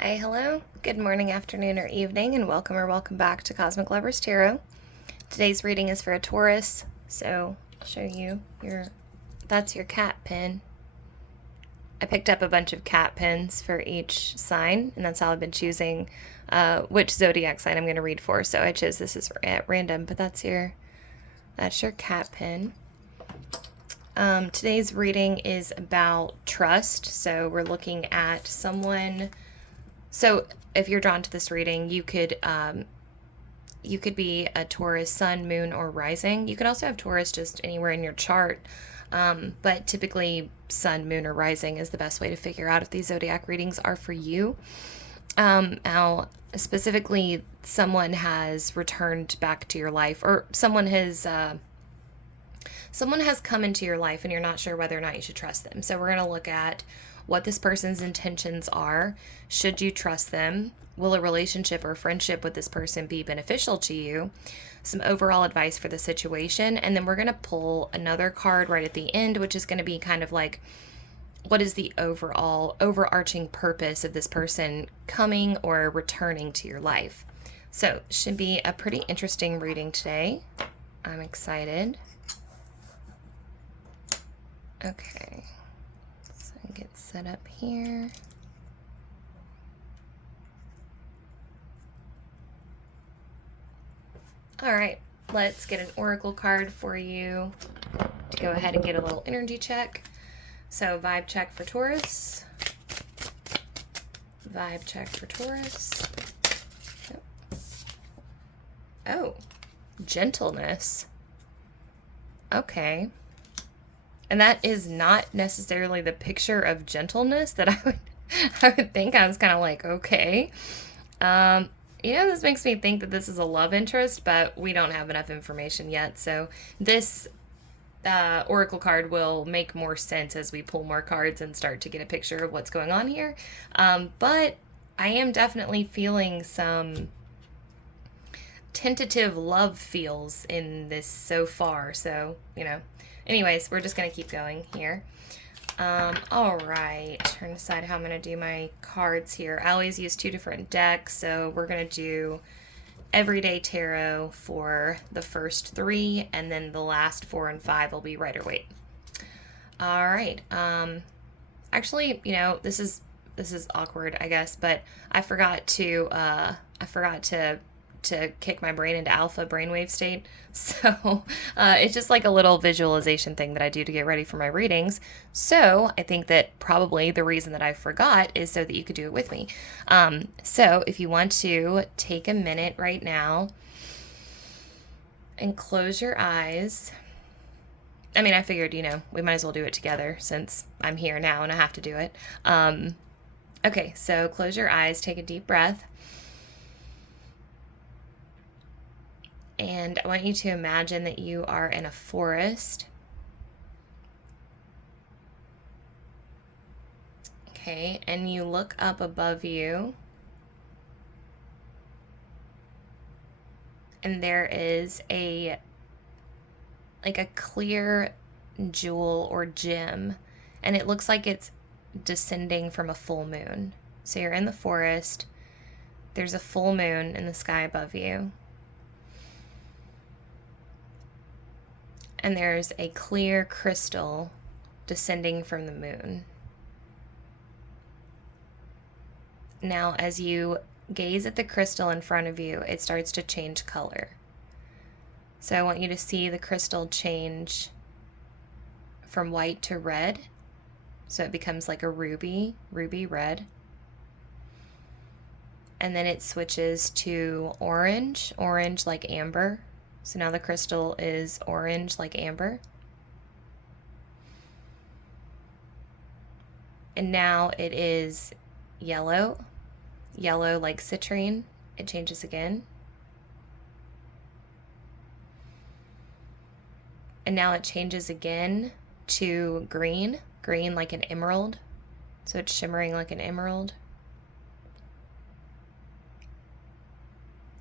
Hi, hello, good morning, afternoon, or evening, and welcome back to Cosmic Lovers Tarot. Today's reading is for a Taurus, so I'll show you that's your cat pin. I picked up a bunch of cat pins for each sign, and that's how I've been choosing which zodiac sign I'm going to read for. So I chose this as at random, but that's your cat pin. Today's reading is about trust, so we're looking at someone. So if you're drawn to this reading, you could be a Taurus sun, moon, or rising. You could also have Taurus just anywhere in your chart, but typically sun, moon, or rising is the best way to figure out if these zodiac readings are for you. Now, specifically, someone has returned back to your life, or someone has come into your life and you're not sure whether or not you should trust them. So we're going to look at what this person's intentions are. Should you trust them? Will a relationship or friendship with this person be beneficial to you? Some overall advice for the situation. And then we're going to pull another card right at the end, which is going to be kind of like, what is the overall overarching purpose of this person coming or returning to your life? So should be a pretty interesting reading today. I'm excited. Okay, so get set up here. All right, let's get an oracle card for you to go ahead and get a little energy check. So vibe check for Taurus. Vibe check for Taurus. Oh, gentleness. Okay. And that is not necessarily the picture of gentleness that I would think. I was kind of like, okay. This makes me think that this is a love interest, but we don't have enough information yet. So this oracle card will make more sense as we pull more cards and start to get a picture of what's going on here. But I am definitely feeling some tentative love feels in this so far. So, anyways, we're just going to keep going here. All right, trying to decide how I'm going to do my cards here. I always use two different decks, so we're going to do Everyday Tarot for the first three, and then the last 4 and 5 will be Rider-Waite. All right. Actually, this is awkward, I guess, but I forgot to kick my brain into alpha brainwave state. So it's just like a little visualization thing that I do to get ready for my readings. So I think that probably the reason that I forgot is so that you could do it with me. So if you want to take a minute right now and close your eyes. I mean, I figured, we might as well do it together since I'm here now and I have to do it. Okay, so close your eyes, take a deep breath. And I want you to imagine that you are in a forest. Okay, and you look up above you. And there is a clear jewel or gem. And it looks like it's descending from a full moon. So you're in the forest. There's a full moon in the sky above you. And there's a clear crystal descending from the moon. Now, as you gaze at the crystal in front of you, it starts to change color. So I want you to see the crystal change from white to red. So it becomes like a ruby red. And then it switches to orange like amber. So now the crystal is orange like amber. And now it is yellow like citrine. It changes again. And now it changes again to green like an emerald. So it's shimmering like an emerald.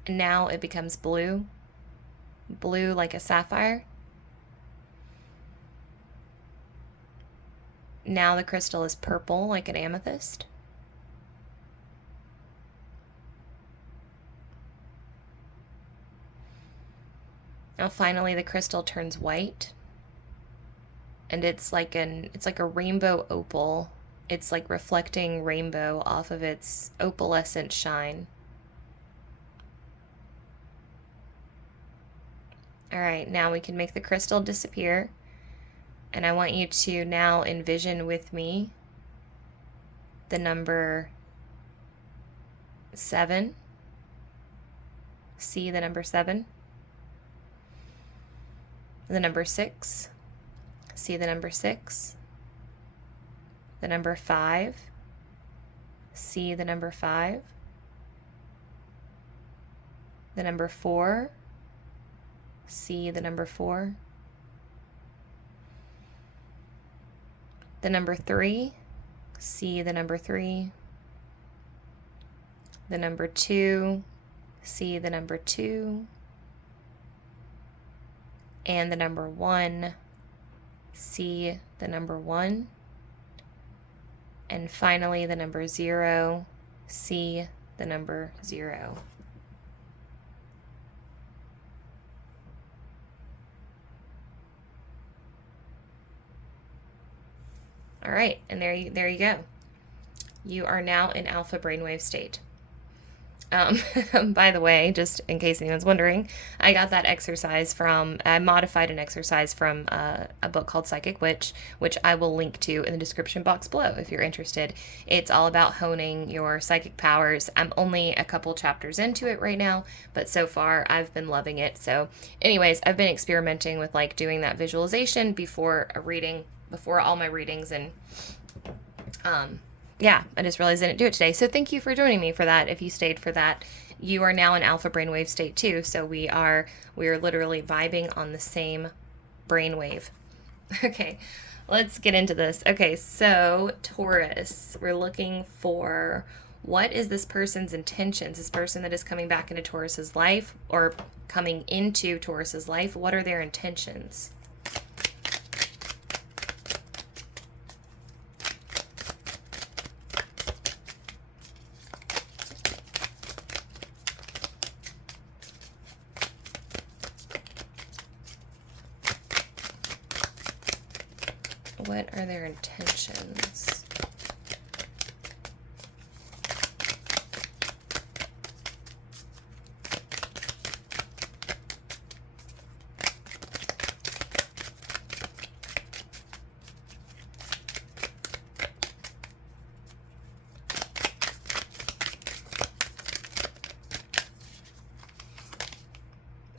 And now it becomes blue like a sapphire. Now the crystal is purple like an amethyst. Now finally the crystal turns white, and it's like a rainbow opal. It's like reflecting rainbow off of its opalescent shine. All right, now we can make the crystal disappear. And I want you to now envision with me the number 7. See the number 7. The number 6. See the number 6. The number 5. See the number 5. The number 4. See the number 4. The number 3. See the number 3. The number 2. See the number 2. And the number 1. See the number 1. And finally the number 0. See the number 0. All right, and there you go. You are now in alpha brainwave state. By the way, just in case anyone's wondering, I got that exercise I modified an exercise from a book called Psychic Witch, which I will link to in the description box below if you're interested. It's all about honing your psychic powers. I'm only a couple chapters into it right now, but so far I've been loving it. So anyways, I've been experimenting with like doing that visualization before a reading, before all my readings, and yeah, I just realized I didn't do it today. So thank you for joining me for that. If you stayed for that, you are now in alpha brainwave state too. So we are literally vibing on the same brainwave. Okay, let's get into this. Okay, so Taurus, we're looking for what is this person's intentions? This person that is coming back into Taurus's life or coming into Taurus's life, what are their intentions? What are their intentions?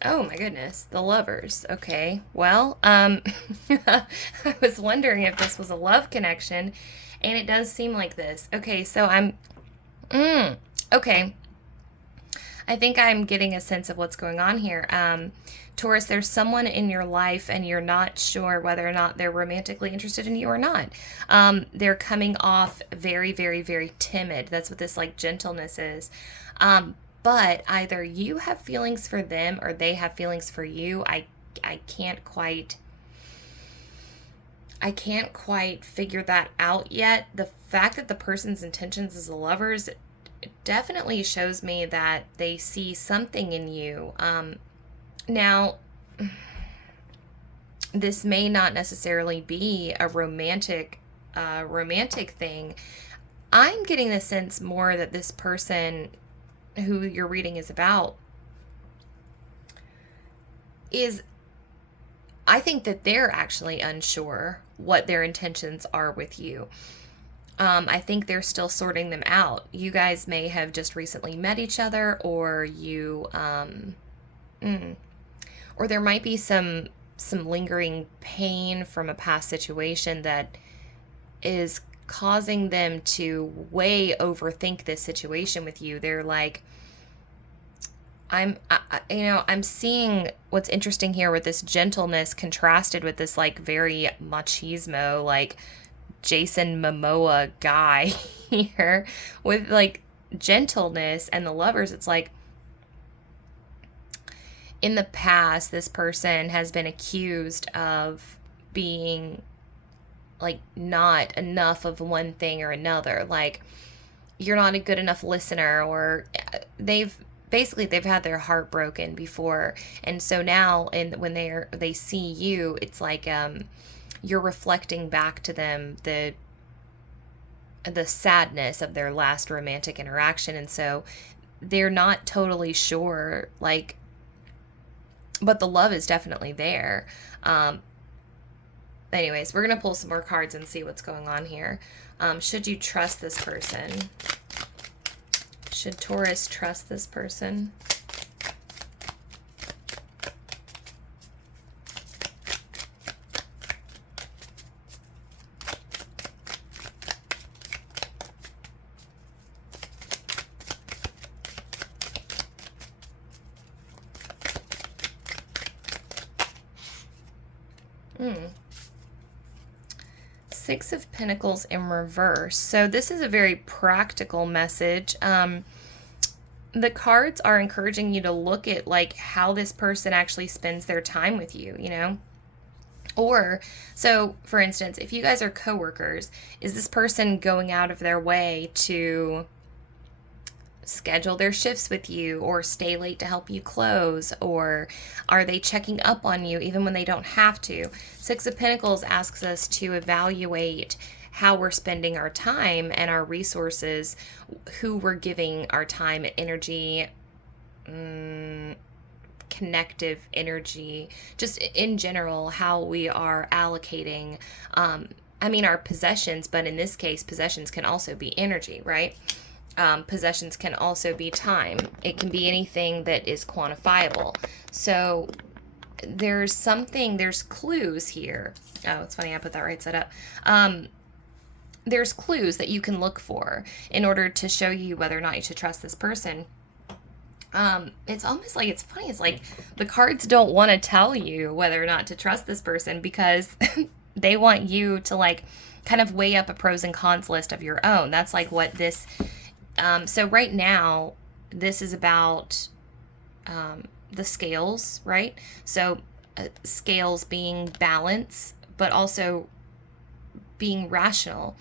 Oh my goodness, the Lovers. Okay, well, I was wondering if this was a love connection, and it does seem like this. Okay, so okay. I think I'm getting a sense of what's going on here. Taurus, there's someone in your life and you're not sure whether or not they're romantically interested in you or not. They're coming off very, very, very timid. That's what this like gentleness is. But either you have feelings for them or they have feelings for you. I can't quite figure that out yet. The fact that the person's intentions as a Lovers, it definitely shows me that they see something in you. Now, this may not necessarily be a romantic thing. I'm getting the sense more that this person who your reading is about I think that they're actually unsure what their intentions are with you. I think they're still sorting them out. You guys may have just recently met each other, or or there might be some lingering pain from a past situation that is causing them to way overthink this situation with you. They're like, I'm seeing what's interesting here with this gentleness contrasted with this like very machismo, like Jason Momoa guy here with like gentleness and the Lovers. It's like in the past, this person has been accused of being like not enough of one thing or another. Like, you're not a good enough listener, or they've basically they've had their heart broken before, and so now, and when they see you, it's like you're reflecting back to them the sadness of their last romantic interaction, and so they're not totally sure, like, but the love is definitely there. Anyways, we're gonna pull some more cards and see what's going on here. Should you trust this person? Should Taurus trust this person? Six of Pentacles in reverse. So this is a very practical message. The cards are encouraging you to look at like how this person actually spends their time with you, you know? Or, so for instance, if you guys are coworkers, is this person going out of their way to schedule their shifts with you or stay late to help you close? Or are they checking up on you even when they don't have to? Six of Pentacles asks us to evaluate how we're spending our time and our resources, who we're giving our time and energy, connective energy, just in general, how we are allocating, our possessions, but in this case, possessions can also be energy, right? Possessions can also be time. It can be anything that is quantifiable. So there's clues here. Oh, it's funny, I put that right side up. There's clues that you can look for in order to show you whether or not you should trust this person. It's almost like, it's funny, it's like the cards don't want to tell you whether or not to trust this person because they want you to like kind of weigh up a pros and cons list of your own. That's like what this, so right now, this is about the scales, right? So scales being balance, but also being rational,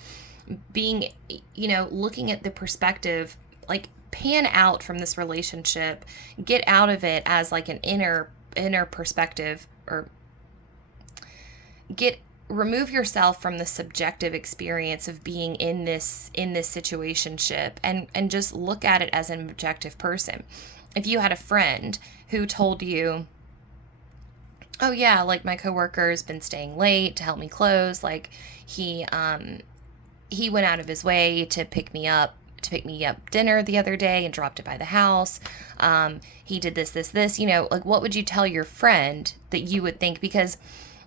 being, looking at the perspective, like pan out from this relationship, get out of it as like an inner perspective, or remove yourself from the subjective experience of being in this situationship, and just look at it as an objective person. If you had a friend who told you, oh yeah, like my coworker's been staying late to help me close, like he went out of his way to pick me up dinner the other day and dropped it by the house. He did this, like what would you tell your friend that you would think? Because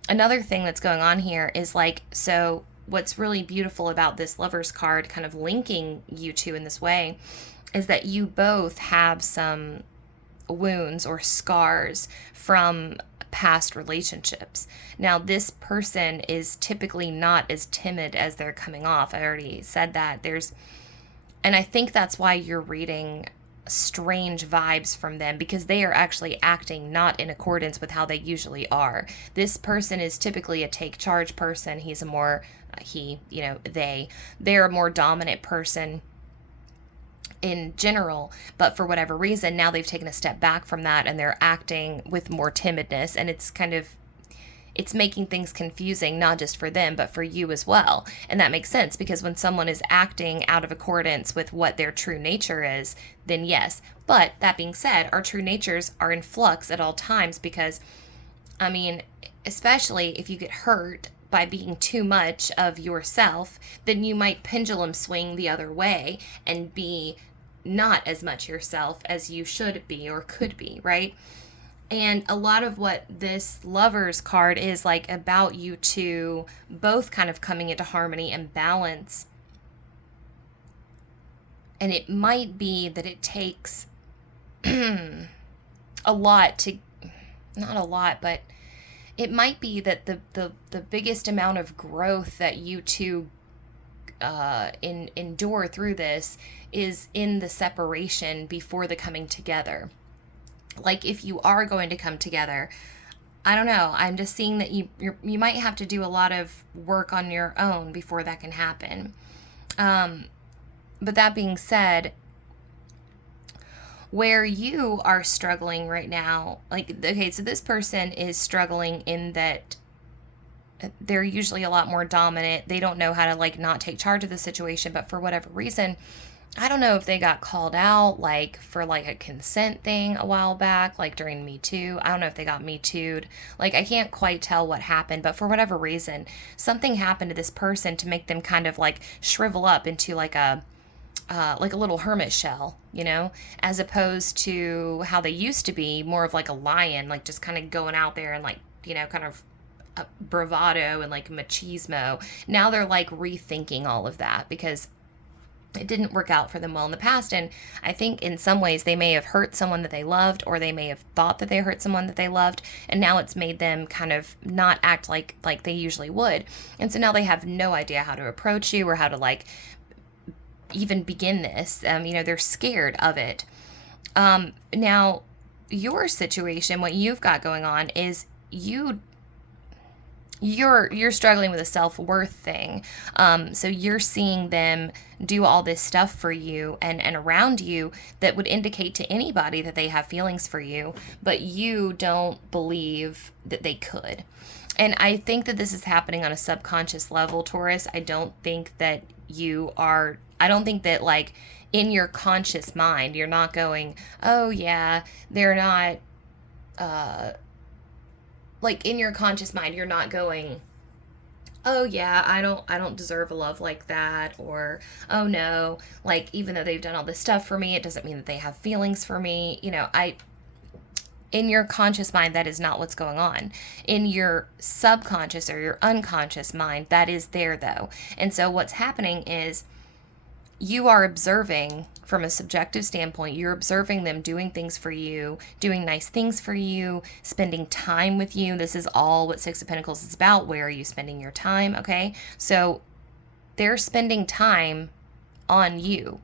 another thing that's going on here is like, so what's really beautiful about this Lover's card kind of linking you two in this way is that you both have some wounds or scars from past relationships. Now, this person is typically not as timid as they're coming off. I already said that. And I think that's why you're reading strange vibes from them, because they are actually acting not in accordance with how they usually are. This person is typically a take charge person. He's a more, they're a more dominant person in general, but for whatever reason, now they've taken a step back from that and they're acting with more timidness, and it's making things confusing, not just for them, but for you as well. And that makes sense, because when someone is acting out of accordance with what their true nature is, then yes. But that being said, our true natures are in flux at all times, because, especially if you get hurt by being too much of yourself, then you might pendulum swing the other way and be not as much yourself as you should be or could be, right? And a lot of what this Lover's card is like about you two both kind of coming into harmony and balance. And it might be that it takes a lot to, not a lot, but it might be that the biggest amount of growth that you two endure through this is in the separation before the coming together. Like if you are going to come together, I don't know, I'm just seeing that you might have to do a lot of work on your own before that can happen. But that being said, Where you are struggling right now, like, okay, so this person is struggling in that they're usually a lot more dominant. They don't know how to, like, not take charge of the situation, but for whatever reason, I don't know if they got called out, like, for, like, a consent thing a while back, like, during Me Too. I don't know if they got Me Too'd. Like, I can't quite tell what happened, but for whatever reason, something happened to this person to make them kind of, like, shrivel up into, like a little hermit shell, you know, as opposed to how they used to be, more of like a lion, like just kind of going out there and, like, you know, kind of bravado and like machismo. Now they're like rethinking all of that because it didn't work out for them well in the past. And I think in some ways they may have hurt someone that they loved, or they may have thought that they hurt someone that they loved. And now it's made them kind of not act like they usually would. And so now they have no idea how to approach you or how to, like, even begin this. You know, they're scared of it. Now, your situation, what you've got going on is you're struggling with a self-worth thing. So you're seeing them do all this stuff for you and around you that would indicate to anybody that they have feelings for you, but you don't believe that they could. And I think that this is happening on a subconscious level, Taurus. I don't think that like in your conscious mind, you're not going, oh yeah, they're not, like in your conscious mind, you're not going, oh yeah, I don't deserve a love like that, or oh no, like even though they've done all this stuff for me, it doesn't mean that they have feelings for me. You know, in your conscious mind, that is not what's going on. In your subconscious or your unconscious mind, that is there though. And so what's happening is you are observing from a subjective standpoint, you're observing them doing things for you, doing nice things for you, spending time with you. This is all what Six of Pentacles is about. Where are you spending your time? Okay. So they're spending time on you,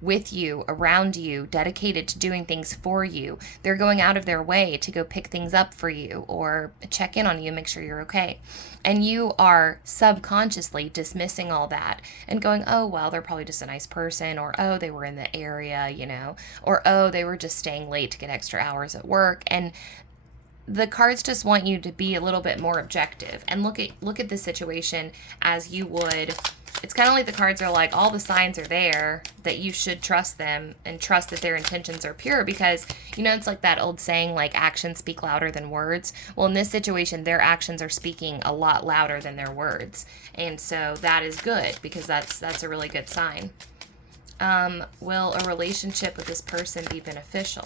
with you, around you, dedicated to doing things for you. They're going out of their way to go pick things up for you or check in on you, make sure you're okay. And you are subconsciously dismissing all that and going, oh, well, they're probably just a nice person, or, oh, they were in the area, you know, or, oh, they were just staying late to get extra hours at work. And the cards just want you to be a little bit more objective and look at the situation as you would. It's kind of like the cards are like, all the signs are there that you should trust them and trust that their intentions are pure, because, you know, it's like that old saying, like, actions speak louder than words. Well, in this situation, their actions are speaking a lot louder than their words. And so that is good, because that's a really good sign. Will a relationship with this person be beneficial?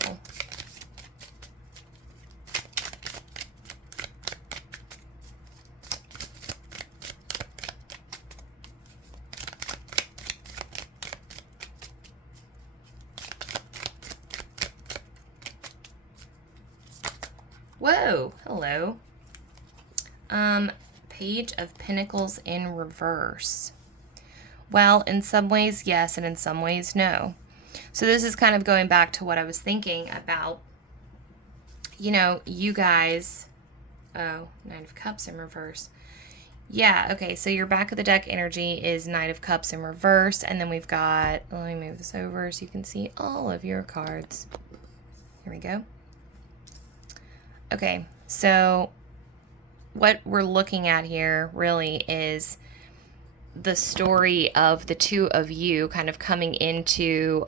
Whoa, hello. Page of Pentacles in reverse. Well, in some ways, yes, and in some ways, no. So this is kind of going back to what I was thinking about, you know, you guys. Oh, Nine of Cups in reverse. Yeah, okay, so your back of the deck energy is Knight of Cups in reverse, and then we've got, let me move this over so you can see all of your cards. Here we go. Okay, so what we're looking at here really is the story of the two of you kind of coming into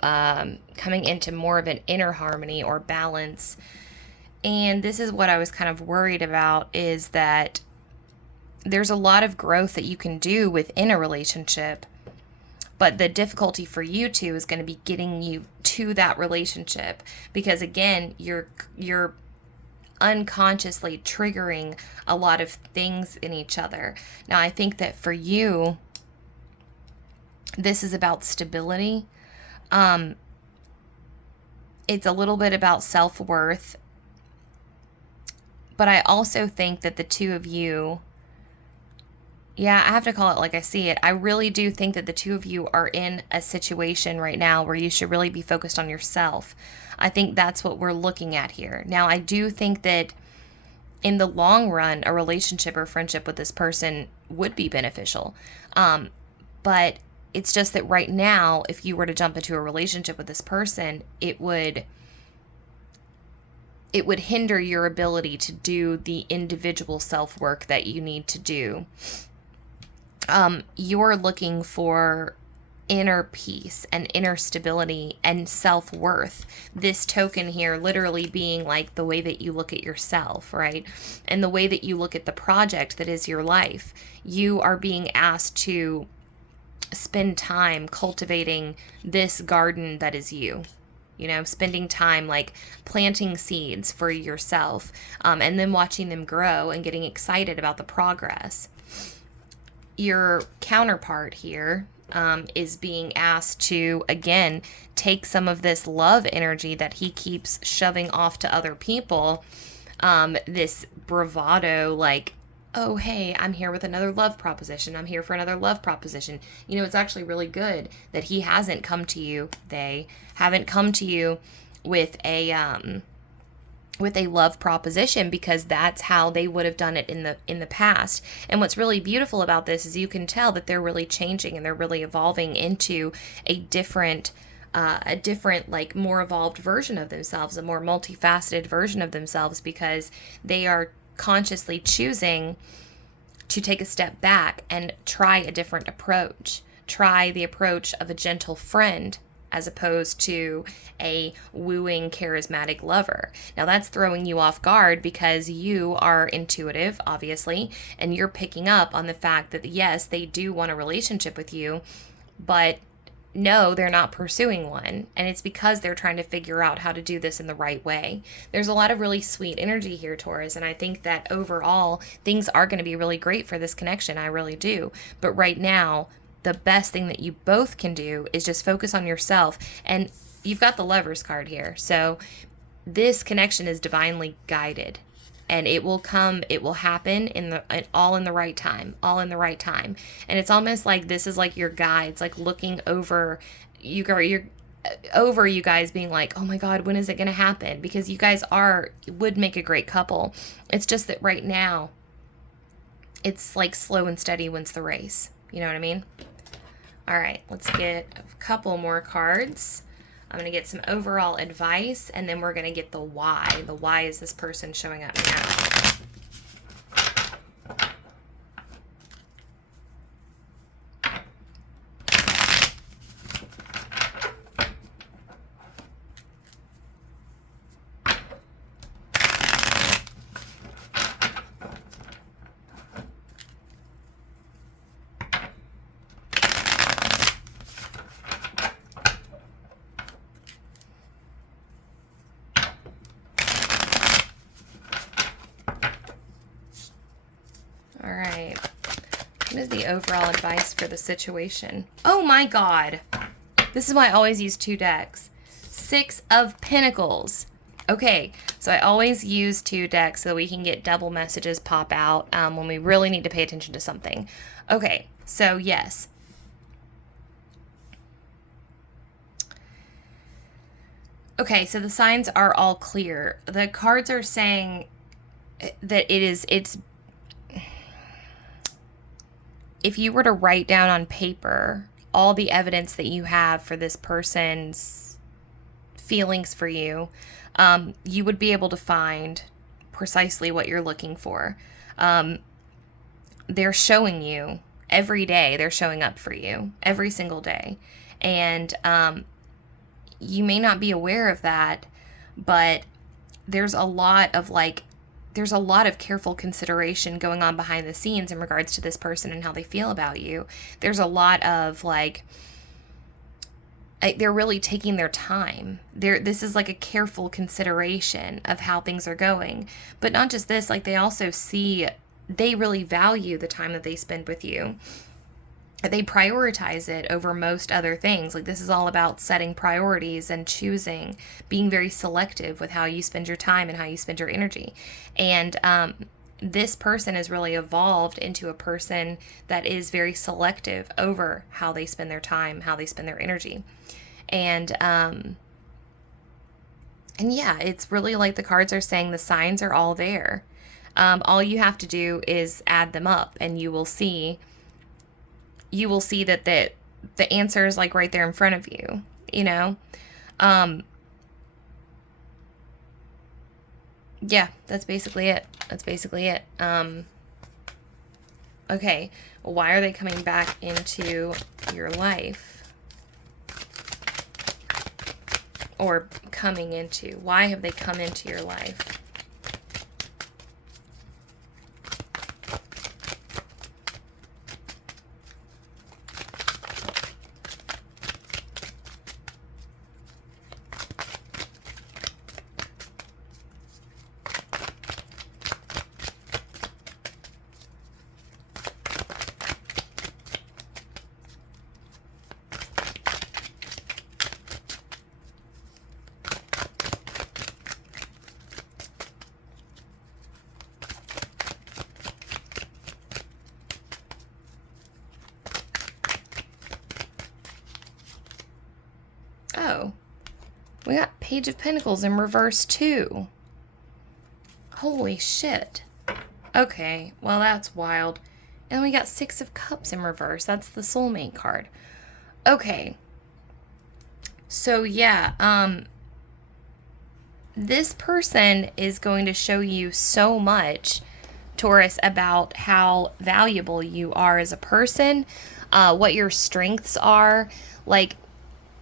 more of an inner harmony or balance. And this is what I was kind of worried about, is that there's a lot of growth that you can do within a relationship, but the difficulty for you two is going to be getting you to that relationship, because again, you're unconsciously triggering a lot of things in each other. Now, I think that for you, this is about stability. It's a little bit about self-worth, but I also think that the two of you, yeah, I have to call it like I see it. I really do think that the two of you are in a situation right now where you should really be focused on yourself. I think that's what we're looking at here. Now, I do think that in the long run, a relationship or friendship with this person would be beneficial. But It's just that right now, if you were to jump into a relationship with this person, it would hinder your ability to do the individual self-work that you need to do. You're looking for inner peace and inner stability and self-worth. This token here literally being like the way that you look at yourself, right? And the way that you look at the project that is your life. You are being asked to spend time cultivating this garden that is you. You know, spending time like planting seeds for yourself, and then watching them grow and getting excited about the progress. Your counterpart here is being asked to, again, take some of this love energy that he keeps shoving off to other people, this bravado, like, oh, hey, I'm here with another love proposition. I'm here for another love proposition. You know, it's actually really good that he hasn't come to you, they haven't come to you with a love proposition, because that's how they would have done it in the past. And what's really beautiful about this is you can tell that they're really changing and they're really evolving into a different like more evolved version of themselves, a more multifaceted version of themselves, because they are consciously choosing to take a step back and try a different approach. Try the approach of a gentle friend as opposed to a wooing, charismatic lover. Now that's throwing you off guard because you are intuitive, obviously, and you're picking up on the fact that yes, they do want a relationship with you, but no, they're not pursuing one. And it's because they're trying to figure out how to do this in the right way. There's a lot of really sweet energy here, Taurus. And I think that overall, things are going to be really great for this connection. I really do. But right now, the best thing that you both can do is just focus on yourself. And you've got the Lovers card here. So this connection is divinely guided. And it will come, it will happen all in the right time, all in the right time. And it's almost like this is like your guides, like looking over you guys being like, oh my God, when is it going to happen? Because you guys would make a great couple. It's just that right now it's like slow and steady wins the race. You know what I mean? All right, let's get a couple more cards. I'm going to get some overall advice, and then we're going to get the why. The why is this person showing up now? All right. What is the overall advice for the situation? Oh my God. This is why I always use 2 decks. 6 of Pentacles. Okay, so I always use 2 decks so we can get double messages pop out when we really need to pay attention to something. Okay, so yes. Okay, so the signs are all clear. The cards are saying that it's if you were to write down on paper all the evidence that you have for this person's feelings for you, you would be able to find precisely what you're looking for. They're showing you every day. They're showing up for you every single day. And you may not be aware of that, but there's a lot of careful consideration going on behind the scenes in regards to this person and how they feel about you. There's a lot of they're really taking their time. This is like a careful consideration of how things are going. But not just this, like they also they really value the time that they spend with you. They prioritize it over most other things. Like this is all about setting priorities and choosing, being very selective with how you spend your time and how you spend your energy. And this person has really evolved into a person that is very selective over how they spend their time, how they spend their energy. And yeah, it's really like the cards are saying the signs are all there. All you have to do is add them up, and you will see that the answer is like right there in front of you, you know? Um, yeah, that's basically it. That's basically it. Okay, why are they coming back into your life? Or coming into? Why have they come into your life? Oh, we got Page of Pentacles in reverse too. Holy shit. Okay, well that's wild. And we got Six of Cups in reverse. That's the soulmate card. Okay. So yeah, this person is going to show you so much, Taurus, about how valuable you are as a person, what your strengths are. Like,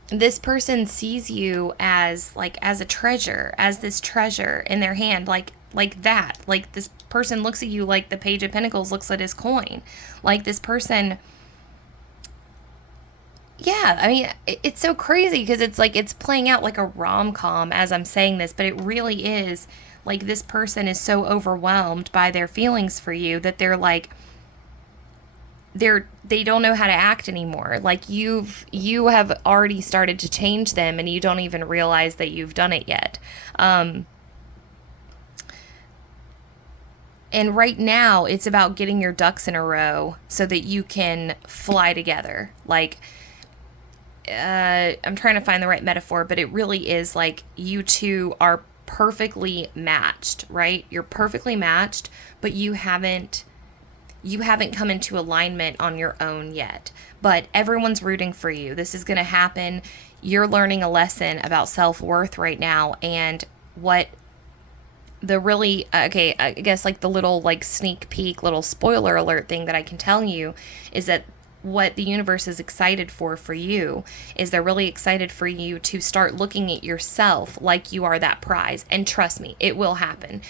this person sees you as a treasure, as this treasure in their hand, like that. Like, this person looks at you like the Page of Pentacles looks at his coin. Like, this person, yeah, I mean, it's so crazy because it's like it's playing out like a rom-com as I'm saying this, but it really is like this person is so overwhelmed by their feelings for you that they're like they don't know how to act anymore. Like, you have already started to change them and you don't even realize that you've done it yet. And right now it's about getting your ducks in a row so that you can fly together. Like, I'm trying to find the right metaphor, but it really is like you two are perfectly matched, right? You're perfectly matched, but you haven't come into alignment on your own yet. But everyone's rooting for you. This is going to happen. You're learning a lesson about self-worth right now, and what the really okay, I guess like the little like sneak peek, little spoiler alert thing that I can tell you is that what the universe is excited for you is they're really excited for you to start looking at yourself like you are that prize. And trust me, it will happen.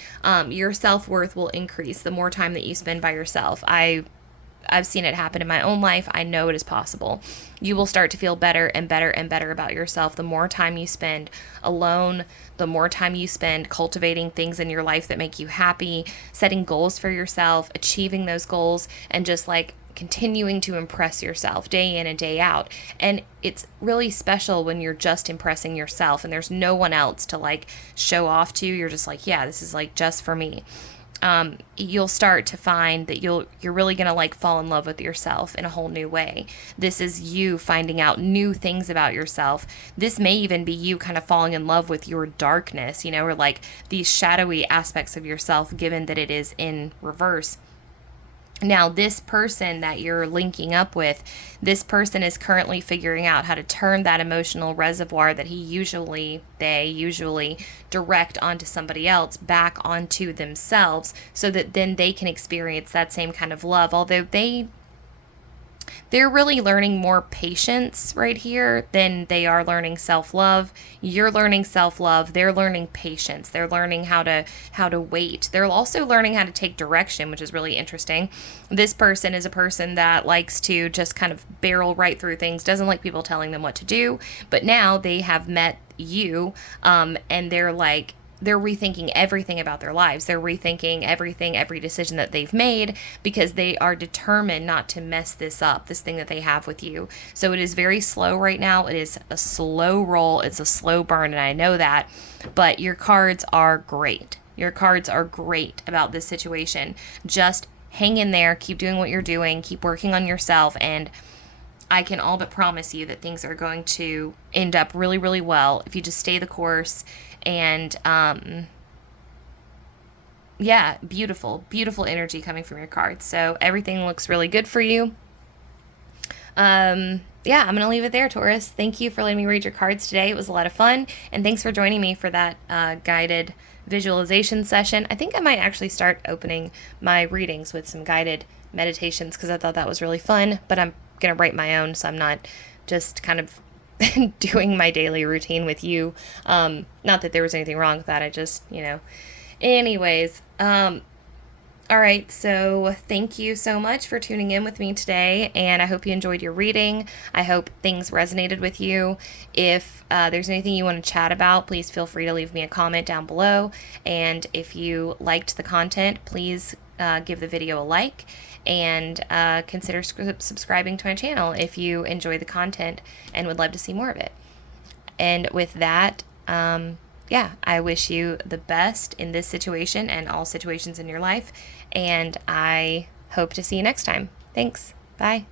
Your self-worth will increase the more time that you spend by yourself. I've seen it happen in my own life. I know it is possible. You will start to feel better and better and better about yourself the more time you spend alone, the more time you spend cultivating things in your life that make you happy, setting goals for yourself, achieving those goals, and just like continuing to impress yourself day in and day out. And it's really special when you're just impressing yourself and there's no one else to like show off to. You're just like, yeah, this is like just for me. You'll start to find that you're really going to like fall in love with yourself in a whole new way. This is you finding out new things about yourself. This may even be you kind of falling in love with your darkness, or like these shadowy aspects of yourself, given that it is in reverse. Now, this person that you're linking up with, this person is currently figuring out how to turn that emotional reservoir that they usually direct onto somebody else back onto themselves so that then they can experience that same kind of love. Although they're really learning more patience right here than they are learning self-love. You're learning self-love. They're learning patience. They're learning how to wait. They're also learning how to take direction, which is really interesting. This person is a person that likes to just kind of barrel right through things, doesn't like people telling them what to do. But now they have met you, and they're rethinking everything about their lives. They're rethinking everything, every decision that they've made, because they are determined not to mess this up, this thing that they have with you. So it is very slow right now. It is a slow roll. It's a slow burn, and I know that. But your cards are great. Your cards are great about this situation. Just hang in there. Keep doing what you're doing. Keep working on yourself, and I can all but promise you that things are going to end up really, really well if you just stay the course. And yeah, beautiful energy coming from your cards. So everything looks really good for you. yeah, I'm going to leave it there, Taurus. Thank you for letting me read your cards today. It was a lot of fun. And thanks for joining me for that guided visualization session. I think I might actually start opening my readings with some guided meditations because I thought that was really fun. But I'm going to write my own, so I'm not just kind of doing my daily routine with you. Not that there was anything wrong with that. I just, Anyways, all right, so thank you so much for tuning in with me today, and I hope you enjoyed your reading. I hope things resonated with you. If there's anything you want to chat about, please feel free to leave me a comment down below. And if you liked the content, please give the video a like and consider subscribing to my channel if you enjoy the content and would love to see more of it. And with that, yeah, I wish you the best in this situation and all situations in your life. And I hope to see you next time. Thanks. Bye.